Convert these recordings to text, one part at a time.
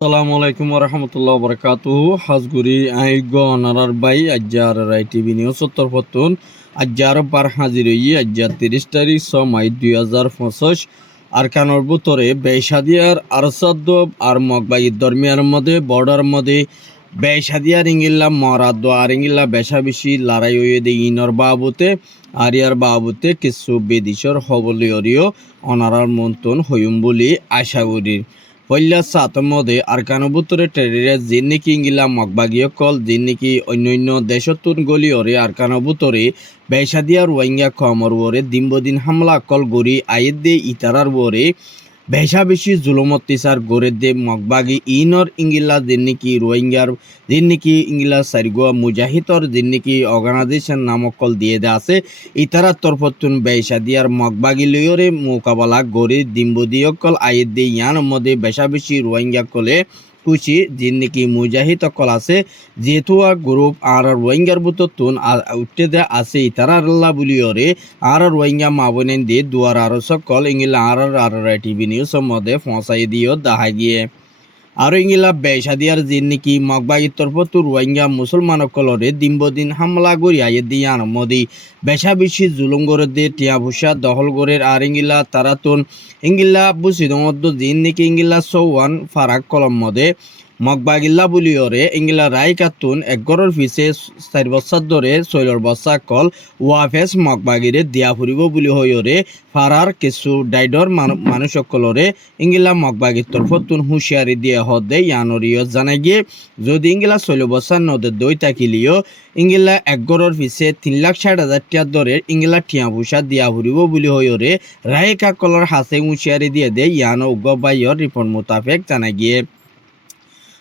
আসসালামু আলাইকুম ওরহামতুল্লাহ বরকাতুহু হাজগুড়ি আইগ নারার বাই আজ্জার রাই টিভি নিউজ উত্তরপত্তন আজ্জার বার হাজির হই আজ্জার 30 তারিখ 6 মাই 2025 আরকানোর ভিতরে বেশাদিয়ার আরসাদ আর মগবাই দরমিয়ার মধ্যে বর্ডার মধ্যে বেশাদিয়ার ইঙ্গিল্লা মরাদ আর ইঙ্গিল্লা বেশা বেশি লড়াই হয়ে দে ইনর বাবুতে আরিয়ার বাবুতে কিছু বেদিশর হবলিয়রিও অনারার মন্তন হইম বলি আশা করি পয়লা সাতর মধ্যে আরকানবুতরে টেরিরে যে নাকি ইঙ্গিলা মগবাগীয় কল যে নাকি অন্যান্য দেশতুন গলিয়রে আরকানবুতরে বেসাদিয়ার ওয়াইঙ্গা কমর ওরে দিনবদিন হামলা কল গড়ি আয়ের দে ইতারার ওরে বেশা বেশি জুলুমত্তিসার গড়ে দে মগবাগি ইনর ইঙ্গিলা যে নাকি রোহিঙ্গার যে নাকি ইঙ্গিলা সারিগোয়া মুজাহিদর যে নাকি অর্গানাইজেশন নামক কল দিয়ে দে আছে ইতারার তরফতুন বেসাদিয়ার মগবাগি লইয়রে মোকাবেলা গড়ে দিনবদিয় কল আয়ের দে ইয়ান মধ্যে বেশা বেশি রোহিঙ্গা কলে কুচি যে নাকি মুজাহিদ কল আছে যেহেতু গ্রুপ আর রোহিঙ্গার বুততুন উঠতে দে আছে ইতারা আল্লাহ বলিওরে আর রোহিঙ্গা মাবনেন দিয়ে দুয়ার আর সকল ইংলা আর টিভি নিউজ মধ্যে পৌঁছাই দিও দেখা গিয়ে আর ইংলা বেসাদিয়ার যে নাকি মগবাগির তরফতু রোহিঙ্গা মুসলমান কলরে দিনবদিন হামলা করি আইয়ে দিয়ান মদি বেশা বেশি জুলুম করে দিয়ে টিয়া ভুষা দখল করে আর ইংলা তারাতুন ইংলা বুসিদমদ্দ যে নাকি ইংলা চৌয়ান ফারাক কলম মধ্যে মগবাগিল্লা বুলিওরে ইংলা রায় কাতুন একগরের পিছে 4 বছর ধরে 16 বছর কল ওয়াফেস মগবাগিরে দিয়া ফুরিব বুলি হইরে ফারার কিছু ডাইডর মানুষ সকলরে ইংলা মগবাগির তরফতুন হুঁশিয়ারি দিয়ে হদে ইয়ানরিও জানাই গিয়ে যদি ইংলা 16 বছর নদে দই থাকিলিও ইংলা একগরের পিছে 3,60,000 টাকা ধরে ইংলা টিয়া ভুষা দিয়া ফুরিব বুলি হইরে রায় কাকলর হাসে হুঁশিয়ারি দিয়ে দে ইয়ানো উগ্রবাইয়র রিপোর্ট মোতাবেক জানাই গিয়ে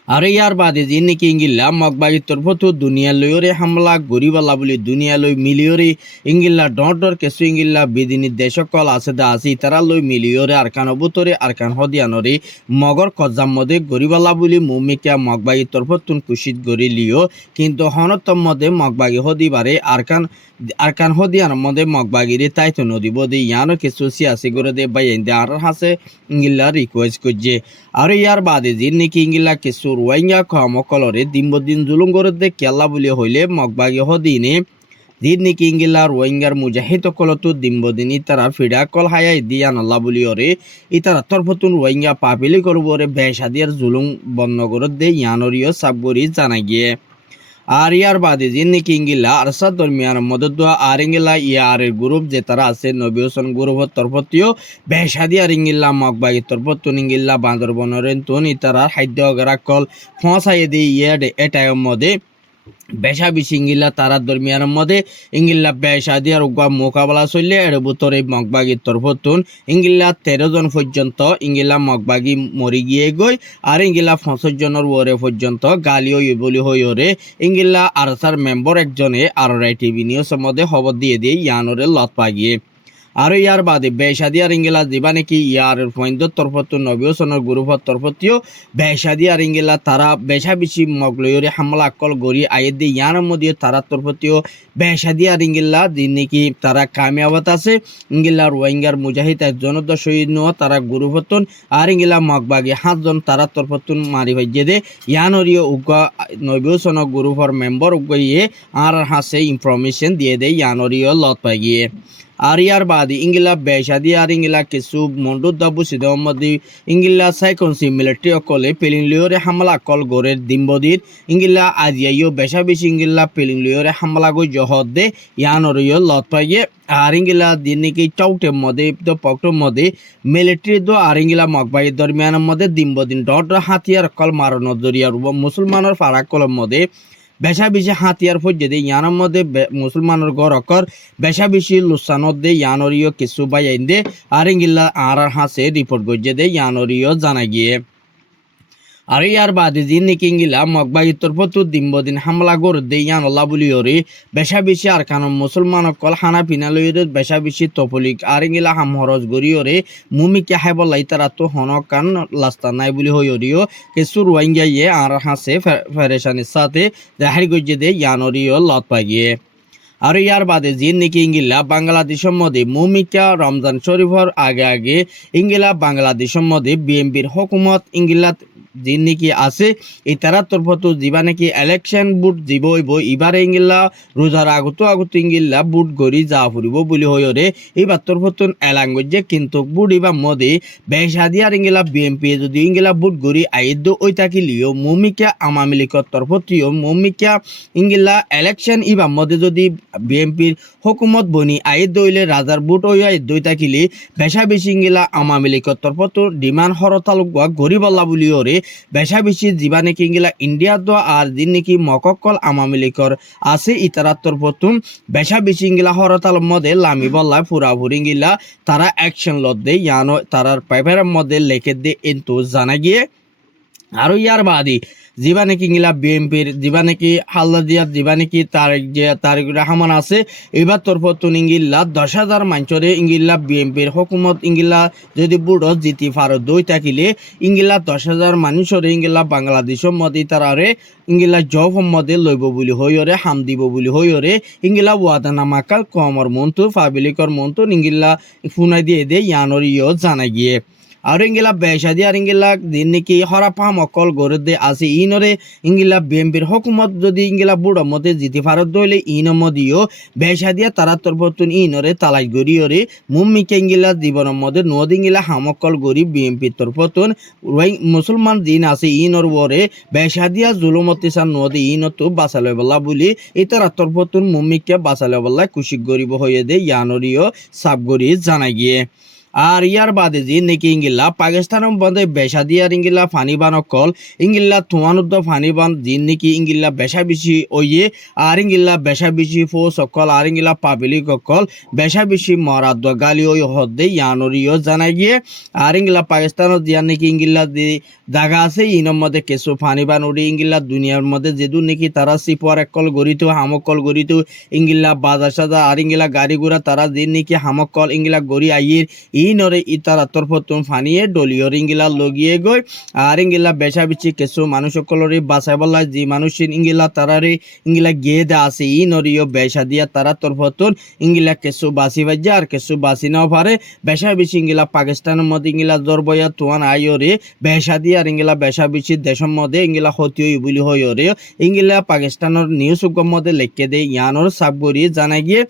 আর ইয়ার বাদে যে নাকি ইঙ্গিল্লা মগবাগির তরফতো দুনিয়া লইরে হামলা গরিবালা বলি দুনিয়া লই মিলিয়রে ইঙ্গিল্লা ডর কিছু ইঙ্গিল্লা বেদিনী দেশকল আছে দা আছে তারা লই মিলিয়রে আরকান অবতরে আরকান হদিয়ানরে মগর কজাম মধ্যে গরিবালা বলি মুমিকা মগবাগির তরফতুন কুশিত গড়ি লিও কিন্তু হনতম মধ্যে মগবাগি হদিবারে আরকান হদিয়ান মধ্যে মগবাগিরে তাইতো নদী বদি ইয়ানো কিছু সিয়াসি করে দে বাইন দে আর হাসে ইঙ্গিল্লা রিকোয়েস্ট করছে আর ইয়ার বাদে যে নাকি ইঙ্গিল্লা কিছু রোহিঙ্গা কলরে দিনবদিন জুলুম করে দে কেলা বলি হইলে মগবাগি হদিনে যে নাকি ইঙ্গিল্লা রোহিঙ্গার মুজাহিদ কলতো দিনবদিন ইতারা ফিডা কল হায়াই দিয়ান আল্লাহ বলি ওরে ইতারা তরফতুন রোহিঙ্গা পাপিলি করবরে বেসাদিয়ার জুলুম বন্ধ করে দে ইয়ানরিও সাবগরি জানা গিয়ে আর ইয়ার বাদে যে নাকি ইঙ্গিল্লা আরসাদ দরমিয়ান মদত আর ইঙ্গিল্লা ইয়ারের গ্রুপ যে তারা আছে নবী হোসেন গ্রুপের তরফতিও বেসাদি আর ইঙ্গিল্লা মগবাগির তরফতুন ইঙ্গিল্লা বান্দরবনের তুন ইতারা খাদ্য গেরা কল ফসাই দিয়ে ইয়াডে এটার মধ্যে বেশা বেশি ইঙ্গিল্লা তারার দরমিয়ানের মধ্যে ইঙ্গিল্লা বেসাদি আর উগা মোকাবেলা চললে এর ভিতরে মগবাগির তরফতুন ইঙ্গিল্লা 13 জন পর্যন্ত ইঙ্গিল্লা মগবাগি মরি গিয়ে গই আর ইঙ্গিল্লা 50 জনের ওরে পর্যন্ত গালিও বলি হইরে ইঙ্গিল্লা আরসার মেম্বার একজনে আর টিভি নিউজের মধ্যে খবর দিয়ে ইয়ানরে লত পাগিয়ে আর ইয়ার বাদে বেসাদি আর ইঙ্গিলা দিবা নাকি ইয়ার পয়েন্টর তরফত নবী হোসেনের গ্রুপের তরফতিও বেসাদি আর ইঙ্গিলা তারা বেশা বেশি মগলয়রে হামলা আকল গড়ি আয়ের দিয়ে ইয়ার মধ্যে তারা তরফতিও বেসাদি আর ইঙ্গিল্লা দিন নাকি তারা কামিয়াবত আছে ইঙ্গিল্লা রোহিঙ্গার মুজাহিদ একজনের শহীদ নোয়া তারা গ্রুপতন আর ইঙ্গিলা মগবাগি 7 জন তারা তরফতুন মারি হইয়ে দে ইয়ানরিও উগা নবী হোসেনের গ্রুপের মেম্বার উগিয়ে আর হাসে ইনফরমেশন দিয়ে দেয় ইয়ানরিও লত পাই গিয়ে আর ইয়ার বাদে ইঙ্গিলা বেসাদি আর ইঙ্গিলা কিছু মন্ডুর দাবু সিদ্ধমদি ইঙ্গিলা সাইকনসি মিলিটারি অকলে পেলিং লিওরে হামলা কল গড়ের দিনবদির ইঙ্গিলা আজিয়াইও বেশা বেশি ইঙ্গিলা পেলিং লিওরে হামলা গই জহদ দে ইয়ানরিও লত পাইয়ে আর ইঙ্গিলা দিন নাকি চাউটের মধ্যে তো পক্টর মধ্যে মিলিটারি দো আর ইঙ্গিলা মগবাগির দরমিয়ানের মধ্যে দিনবদিন ডর হাতিয়ার কল মারানো জরিয়ার মুসলমানের ফারাক কলের মধ্যে বেশা বেশি হাতিয়ার ফজ্জে দে ইয়ানোর মধ্যে মুসলমানের গড় অকর বেশা বেশি লুসানত দে ইয়ানরিও কিছু বাইন দে আর ইঙ্গিল্লা আর হাসে রিপোর্ট গজ্জে দে ইয়ানরিও জানা গিয়ে আর ইয়ার বাদে যে নাকি ইঙ্গিলা মগবাগির তরফতো দিনবদিন হামলা করে দে ইয়ানল্লাহ বলি ওরে বেশা বেশি আর কারণ মুসলমান কল হানা পিনা লইরে বেশা বেশি তপলিক আর ইঙ্গিলা হাম হরজ গড়ি ওরে মুমিকে হাইবলাই তারা তো হনকান লাস্তা নাই বলি হই ওরিও কিছু রোহিঙ্গা ইয়ে আর হাসে ফেরেশানির সাথে জাহির গজ্জে দে ইয়ানরিও লত পাগিয়ে আর ইয়ার বাদে যে নাকি ইঙ্গিলা বাংলাদেশের মধ্যে মুমিকা রমজান শরীফর আগে আগে ইঙ্গিলা বাংলাদেশের মধ্যে বিএনপির হুকুমত ইঙ্গিলা যে নাকি আছে এই তারা তরফতো যিবা নাকি ইলেকশন বুট দিব হইব এবারে ইঙ্গিলা রোজার আগত ইঙ্গিলা বুট গড়ি যা ফুরিব বলি হইরে এইবার তরফতন এলাঙ্গজে কিন্তু বুট ইবা মধ্যে বেশাদিয়ার ইঙ্গিলা বিএনপি যদি ইঙ্গিলা বুট গড়ি আইদ্য ওই থাকিলিও মুমিকা আওয়ামী লীগের তরফতিও মুমিকা ইঙ্গিলা ইলেকশন ইবা মধ্যে যদি বিএনপির হুকুমত বনি আইদ দইলে রাজার বুট ওই দই থাকিলে বেশা বেশি ইঙ্গিলা আওয়ামী লীগের তরফতো ডিমান্ড হরতাল গড়ি বল্লা বলি ওরে বেশা বেশি যিবা নাকি ইঙ্গিলা ইন্ডিয়া দো আর যিন নাকি মকক্কল আওয়ামী লীগের আছে ইতারার তরফতুন বেশা বেশি ইঙ্গিলা হরতাল মধ্যে লামি বল্লা পুরাপুরি ইঙ্গিলা তারা অ্যাকশন লত দে ইয়ানো তারার পেপারের মধ্যে লেখে দে কিন্তু জানা গিয়ে আরো ইয়ার বাদী যিবা নাকি ইঙ্গিলা বিএনপির যিবা নাকি হালদিয়ার যিবা নাকি তারেক রহমান আছে এবার তরফতুন ইঙ্গিল্লা 10,000 মানুষরে ইঙ্গিল্লা বিএনপির হুকুমত ইঙ্গিল্লা যদি বুড়ো জিতি ফারত দই থাকিলে ইঙ্গিল্লা 10,000 মানুষরে ইঙ্গিল্লা বাংলাদেশের মধ্যে তারারে ইঙ্গিলা জব মধ্যে লইব বলি হইরে হাম দিব বলি হইরে ইঙ্গিলা ওয়াদা নামাকাল কমর মন্তু পাবলিকর মন্তু ইঙ্গিল্লা ফুনাই দিয়ে দে ইয়ানর ইয় জানা গিয়ে আর ইঙ্গিলা বেশাদি আর ইঙ্গিলা দিন নাকি হরাপাম অকল গড়ে দে আছে ইনরে ইঙ্গিলা বিএনপির হুকুমত যদি ইঙ্গিলা বুড়ো মতে জিতি ফারত দইলে ইন মদিও বেশাদিয়া তারা তরফতুন ইনরে তালাই গড়িয়রে মুম্মিকে ইঙ্গিলা জীবনের মধ্যে নদ ইঙ্গিলা হামকল গড়ি বিএনপির তরফতুন মুসলমান দিন আছে ইনর ওরে বেশাদিয়া জুলুমতি সার নদী ইনত বাঁচালে বলা বলি ইতারা তরফতুন মুম্মিকে বাঁচালে বলা কুশিক গরিব হয়ে দে ইয়ানরিও সাব গড়ি জানা গিয়ে আর ইয়ার বাদে যে নাকি ইঙ্গিলা পাকিস্তানের মধ্যে বেশা দিয়ার ইঙ্গিলা ফানিবান অকল ইঙ্গিলা তোমানুদ্দ ফানিবান যিন নাকি ইঙ্গিলা বেশা বেশি ওইয়ে আর ইঙ্গিলা বেশা বেশি ফোস অকল আর ইঙ্গিলা পাবলিক অকল বেশা বেশি মরাদ্দ গালি ওই হদ্দে ইয়ানরিও জানা গিয়ে আর ইঙ্গিলা পাকিস্তানত জিয়ার নাকি ইঙ্গিলা যে জায়গা আছে ইনের মধ্যে কিছু ফানিবান উড়ি ইঙ্গিলা দুনিয়ার মধ্যে যেদু নাকি তারা সিপর একল গড়িত হামকল গড়িত ইঙ্গিলা বাজার সাজা আর ইঙ্গিলা গাড়ি ঘোড়া তারা যিন নাকি হামকল ইঙ্গিলা গড়ি আইয়ের ইনরে ইতারা তরফতুন ফানিয়ে ডলিও ইঙ্গিলা লগিয়ে গই আর ইঙ্গিলা বেশা বিচি কিছু মানুষ সকলরে বাঁচাই বলা যে মানুষের ইঙ্গিলা তারারে ইঙ্গিলা গিয়ে দে আছে ইনরিও বেশা দিয়া তারা তরফতুন ইঙ্গিলা কিছু বাঁচি বাজে আর কিছু বাঁচি নাও পারে বেশা বেশি ইঙ্গিলা পাকিস্তানের মধ্যে ইঙ্গিলা জরবয়া তোয়ান আইরে বেশা দিয়া আর ইঙ্গিলা বেশা বেশি দেশের মধ্যে ইঙ্গিলা হতি হই বলি হইরে ইঙ্গিলা পাকিস্তানের নিউজ মধ্যে লেখকে দে ইয়ানোর সাবগরি জানা গিয়ে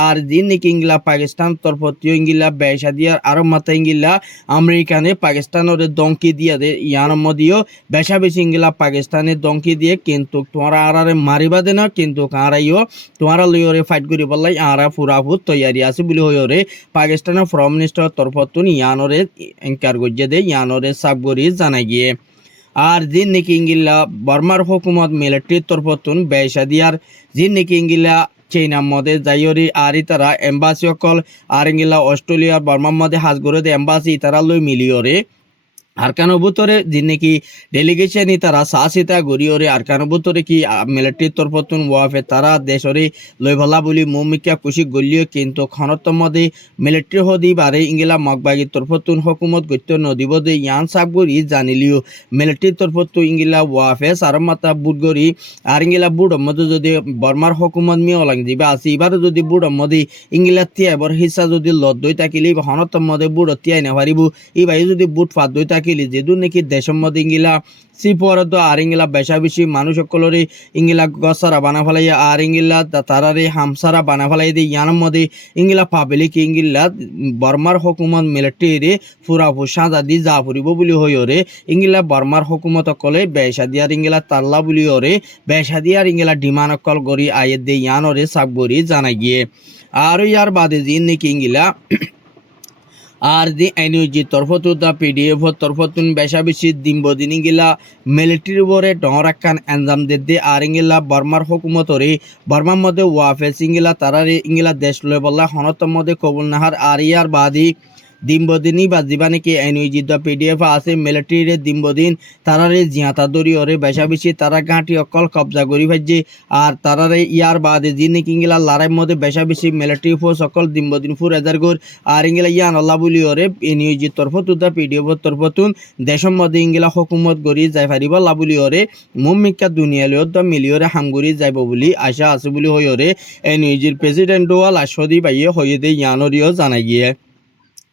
আর দিন নাকি ইঙ্গিলা পাকিস্তান তরফতীয় ইঙ্গিলা বেশা দিয়া আর মাথা ইঙ্গিলা আমেরিকানে পাকিস্তানের দঙ্কি দিয়ে দে ইয়ার মধ্যেও বেশা বেশি ইঙ্গিলা পাকিস্তানের দঙ্কি দিয়ে কিন্তু তোমরা আরারে মারিবা দে না কিন্তু কারাইও তোমরা লইরে ফাইট করি বললাই আরা পুরাপুর তৈয়ারি আছে বলি হইরে পাকিস্তানের ফরেন মিনিস্টার তরফতুন ইয়ানরে এনকার গজ্জে দে ইয়ানরে সাবগরি জানা গিয়ে আর যিন নাকি ইঙ্গিলা বর্মার হুকুমত মিলিটারির তরফতুন বেশা দিয়ার যিন নাকি ইঙ্গিলা চীনার মধ্যে যাইরি আর তারা এম্বাসি অকল আর ইঙ্গিলা অস্ট্রেলিয়ার বর্মার মধ্যে হাজ করে দে এম্বাসি তারা লই মিলিয়রে আরকানো বুতরে যিনি নাকি ডেলিগেশন তারা সাহসিতা গড়িয়রে আরকানো বুতরে কি মিলিটারির তরফতুন ওয়াফে তারা দেশরে লই ভলা বলি মুমিকা খুশি গলিও কিন্তু খনত মধ্যে মিলিটারি হদি বারে ইঙ্গিলা মগবাগির তরফতুন হুকুমত গত্য নদীব দে ইয়ান সাব গড়ি জানিলিও মিলিটারির তরফতু ইঙ্গিলা ওয়াফে সারমাতা বুট গড়ি আর ইঙ্গিলা বুট মধ্যে যদি বর্মার হুকুমত মি অলাং দিবা আছে এবারে যদি বুট মধ্যে ইঙ্গিলা তিয়াবর হিসা যদি লদ দই থাকিলে খনত মধ্যে বুট তিয়াই না পারিব এই ভাই যদি বুট ফাদ দই যেদু নাকি দেশের মধ্যে ইঙ্গিলা সিপরত আর ইঙ্গিলা বেশা বেশি মানুষ সকলরে ইঙ্গিলা গসারা বানা ফেলাই আর ইঙ্গিলা তারারে হামসারা বানা ফেলাই দিয়ে ইয়ার মধ্যে ইঙ্গিলা পাবলিক ইঙ্গিলা বর্মার হুকুমত মিলিটারি ফুরাফু সাজা দি যা ফুরিব বলি হইরে ইঙ্গিলা বর্মার হুকুমত কলে বেশা দিয়ার ইঙ্গিলা তাল্লা বলি হরে বেশা দিয়ার ইঙ্গিলা ডিমান অকল গড়ি আয়ে দে ইয়ানরে সাব গড়ি জানা গিয়ে আর ইয়ার বাদে যিন নাকি ইঙ্গিলা আর দি এনইউজি তরফতু দা পিডিএফ তরফতুন বেশা বেশি দিন বদিন ইঙ্গিলা মিলিটারি ওরে ডরাকান এনজাম দে আর ইঙ্গিলা বর্মার হুকুমতরে বর্মার মধ্যে ওয়াফেস ইঙ্গিলা তারারে ইঙ্গিলা দেশ লয় বল্লা হনত মধ্যে কবুল নাহার আর ইয়ার বাদি দিনবদিনই বা দিবা নাকি এনুই যুদ্ধ পিডিএফ আছে মিলিটারির দিনবদিন তারারে জিয়াতা দরি ওরে বেশা বেশি তারা গাঁটি অকল কবজা করি ভাজছে আর তারারে ইয়ার বাদে যিনি কিংলা লড়াইয়ের মধ্যে বেশা বেশি মিলিটারি ফোর্স সকল দিনবদিন ফুর এদার গর আর ইংলা ইয়ান আল্লাহ বলি ওরে এনুই যে তরফ তুদা পিডিএফ তরফ তুন দেশের মধ্যে ইংলা হুকুমত গড়ি যাই পারিব লাবুলি ওরে মুমিকা দুনিয়া লিও দ মিলিয়রে হামগুড়ি যাইব বলি আশা আছে বলি হই ওরে এনুইজির প্রেসিডেন্ট ওয়াল আশদি বাইয়ে হইয়ে দে ইয়ানরিও জানাই গিয়ে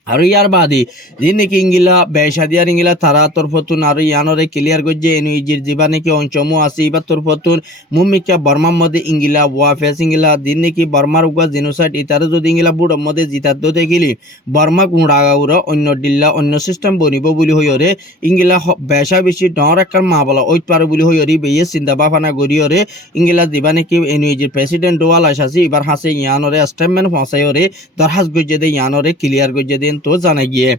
আৰু ইয়াৰ বাদে যি নেকি ইংগিলা বেসাদিয়ার ইংগিলা তারা তরফতুন আর ইয়ানরে ক্লিয়ার করছে এনুইজির যিবা নাকি অঞ্চমো আছে এবার তরফতুন মুমিকা বর্মার মধ্যে ইংগিলা ওয়াফেস ইংগিলা দিন নাকি বর্মার উগা জেনোসাইড ইতারে যদি ইংগিলা বুড় মধ্যে জিতাদ্দ দেখিলি বর্মা গুঁড়াগাউরা অন্য ডিল্লা অন্য সিস্টেম বনিব বলি হইরে ইংগিলা বেসা বেশি ডর একার মা বলা ওইট পারে বলি হইরি বেয়ে চিন্তা বাফানা গড়িয়রে ইংগিলা দিবা নাকি এনুইজির প্রেসিডেন্ট ডোয়াল আসাছি এবার হাসে ইয়ানরে স্টেটমেন্ট ফসাইরে দরহাস গজ্জে দে ইয়ানরে ক্লিয়ার গজ্জে দেন তো জানা গিয়ে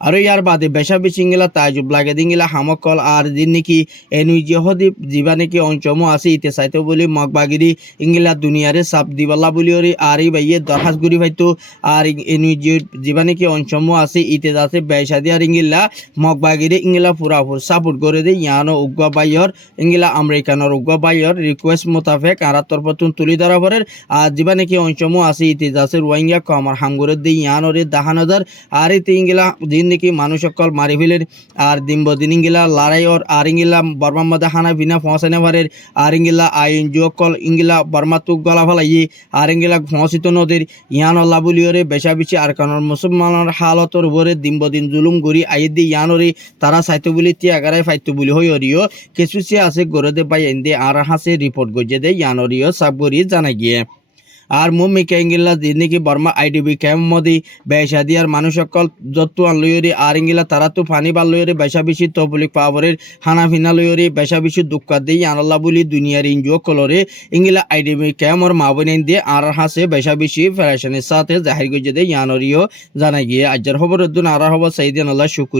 আর ইয়ার বাদে বেশা বেশি ইংলা তাজুব লাগে দিংলা হামকল আর দিন নাকি এনুইজি হদি যিবা নাকি অঞ্চমো আছে ইতে চাইতে বলি মগবাগিরি ইংলা দুনিয়ারে সাপ দিবাল্লা বলি ওরি আর এই বাইয়ে দরখাস গুড়ি ভাইতো আর এনুইজি যিবা নাকি অঞ্চমো আছে ইতে যাতে বেশা দিয়ে আর ইংলা মগবাগিরি ইংলা পুরাপুর সাপোর্ট করে দে ইয়ানো উগ্র বাইয়র ইংলা আমেরিকানোর উগ্র বাইয়র রিকোয়েস্ট মোতাবেক আর তরফতুন তুলি ধরা পরের আর যিবা নাকি অঞ্চমো আছে ইতে যাতে রোহিঙ্গা কমার হামগুরে দে ইয়ানোরে 10,000 আর ইতে ইংলা দিন নাকি মানুষ সকল মারি ফেলের আর দিনবদিন ইংলা লড়াই ওর আর ইংলা বর্মার মধ্যে হানা বিনা ফসানে পারের আর ইংলা আইন জকল ইংলা বর্মা তুক গলা ফেলাই আর ইংলা ফসিত নদীর ইয়ান আল্লাহ বলিওরে বেশা বেশি আর কারণ মুসলমানের হালতর উপরে দিনবদিন জুলুম গড়ি আইদ দি ইয়ানরে তারা চাইতো বলি তিয়াগারাই ফাইতো বলি হই অরিও কিছুসি আছে গরদে পাই এন্দে আর হাসে রিপোর্ট গজে দে ইয়ানরিও সাব গড়ি জানা গিয়ে আর মুমিকা ইংলা নাকি বর্মা আইডিবি ক্যাম্প মধ্যে বেসা দিয়ার মানুষ সকল যত্তু আনলইরি আর ইংলা তারা তো ফানি বাল্লইরি বেসা বেশি তবলিক পাওয়ারের হানা ফিনা লইরি বেসা বেশি দুঃখ দেই আনাল্লাহ বলি দুনিয়ার ইনজো কলরে ইংলা আইডিবি ক্যাম্পর মাবনেন দিয়ে আর হাসে বেসা বেশি ফেডারেশনের সাথে জাহির গজে দে ইয়ানরিও জানা গিয়ে আজর খবর উদ্দিন আর হব সাইদিন আল্লাহ শুকুর